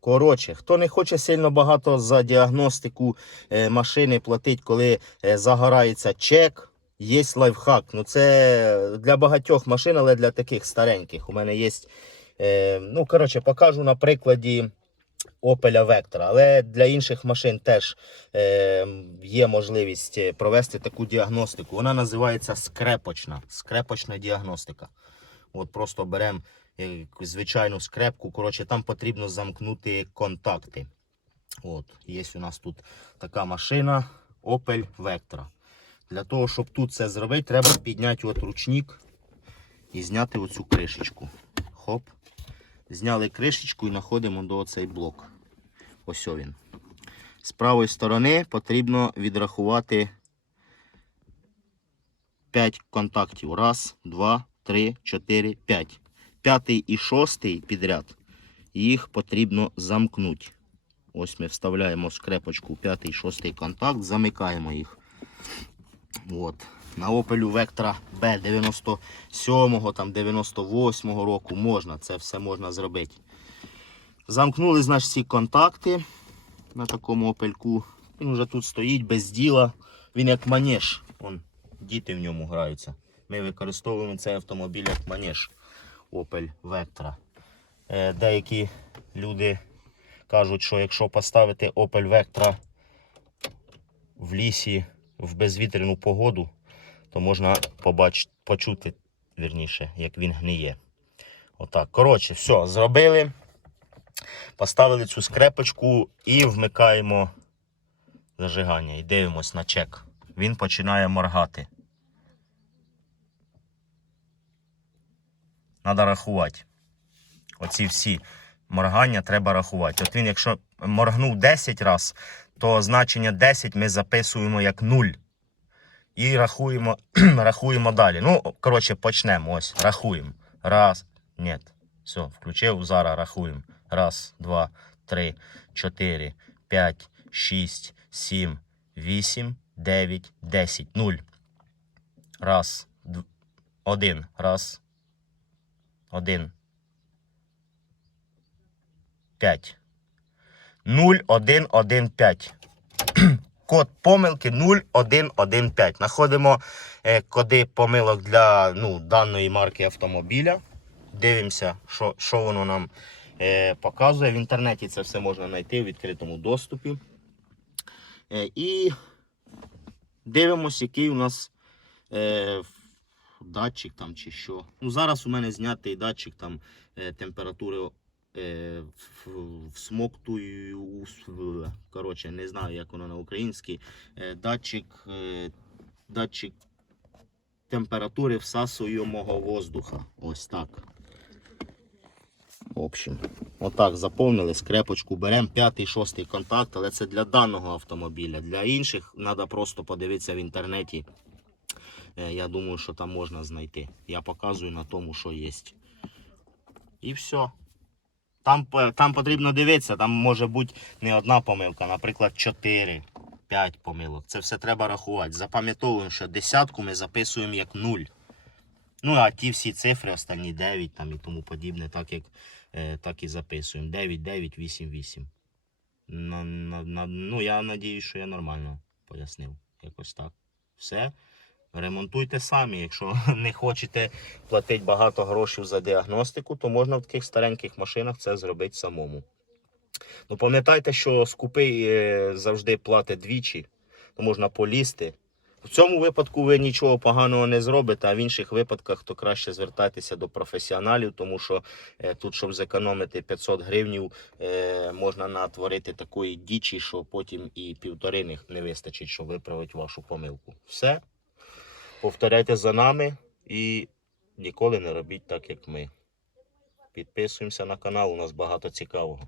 Коротше, хто не хоче сильно багато за діагностику е, машини платить, коли е, загорається чек, є лайфхак. Ну це для багатьох машин, але для таких стареньких. У мене є. Е, ну, коротше, покажу на прикладі Opel Vectra. Але для інших машин теж є можливість провести таку діагностику. Вона називається скрепочна. Скрепочна діагностика. От просто беремо звичайну скрепку. Коротше, там потрібно замкнути контакти. От, є у нас тут така машина Opel Vectra. Для того, щоб тут це зробити, треба підняти от ручник і зняти оцю кришечку. Хоп. Зняли кришечку і знаходимо до оцей блок. Ось він. З правої сторони потрібно відрахувати 5 контактів. Раз, два, три, чотири, п'ять. П'ятий і шостий підряд. Їх потрібно замкнути. Ось ми вставляємо скрепочку п'ятий шостий контакт, замикаємо їх. От. На Opel Vectra B97, там 98 року можна, це все можна зробити. Замкнули, значить, всі контакти на такому опельку. Він вже тут стоїть без діла. Він як манеж. Вон, діти в ньому граються. Ми використовуємо цей автомобіль як манеж Opel Vectra. Е, деякі люди кажуть, що якщо поставити Opel Vectra в лісі в безвітряну погоду, то можна побачити, почути, вірніше, як він гниє. Отак. Коротше, все, зробили. Поставили цю скрепочку і вмикаємо зажигання. І дивимось на чек. Він починає моргати. Треба рахувати. Оці всі моргання треба рахувати. От він, якщо моргнув 10 разів, то значення 10 ми записуємо як 0. І рахуємо, рахуємо далі. Ну, коротше, почнемо. Ось, рахуємо. Раз. Ні. Все, включив, зараз рахуємо. Раз, два, три, чотири, п'ять, шість, сім, вісім, дев'ять, десять. Нуль. Раз. Один. Раз. Один. П'ять. Нуль, один, один, п'ять. Код помилки 0115. Знаходимо е, коди помилок для ну, даної марки автомобіля. Дивимося, що, що воно нам е, показує. В інтернеті це все можна знайти в відкритому доступі. Е, і дивимося, який у нас е, датчик там чи що. Ну, зараз у мене знятий датчик там е, температури е, всмоктую. Коротше, не знаю, як воно на українській. Е, датчик, е, датчик температури всасуємого воздуха. Ось так. В общем, отак заповнили скрепочку, беремо п'ятий, шостий контакт, але це для даного автомобіля. Для інших треба просто подивитися в інтернеті. Е, Я думаю, що там можна знайти. Я показую на тому, що є. І все. Там, там потрібно дивитися, там може бути не одна помилка, наприклад, 4, 5 помилок. Це все треба рахувати. Запам'ятовуємо, що десятку ми записуємо як 0. Ну, а ті всі цифри, останні 9 там і тому подібне, так, як, е, так і записуємо. 9, 9, 8, 8. На, на, на, ну, я надіюсь, що я нормально пояснив. Якось так. Все. Ремонтуйте самі. Якщо не хочете платити багато грошей за діагностику, то можна в таких стареньких машинах це зробити самому. Ну, пам'ятайте, що скупий е, завжди платить двічі, то можна полізти. В цьому випадку ви нічого поганого не зробите, а в інших випадках то краще звертайтеся до професіоналів, тому що е, тут, щоб зекономити 500 гривнів, е, можна натворити такої дічі, що потім і півтори не- вистачить, щоб виправити вашу помилку. Все. Повторяйте за нами і ніколи не робіть так, як ми. Підписуємося на канал, у нас багато цікавого.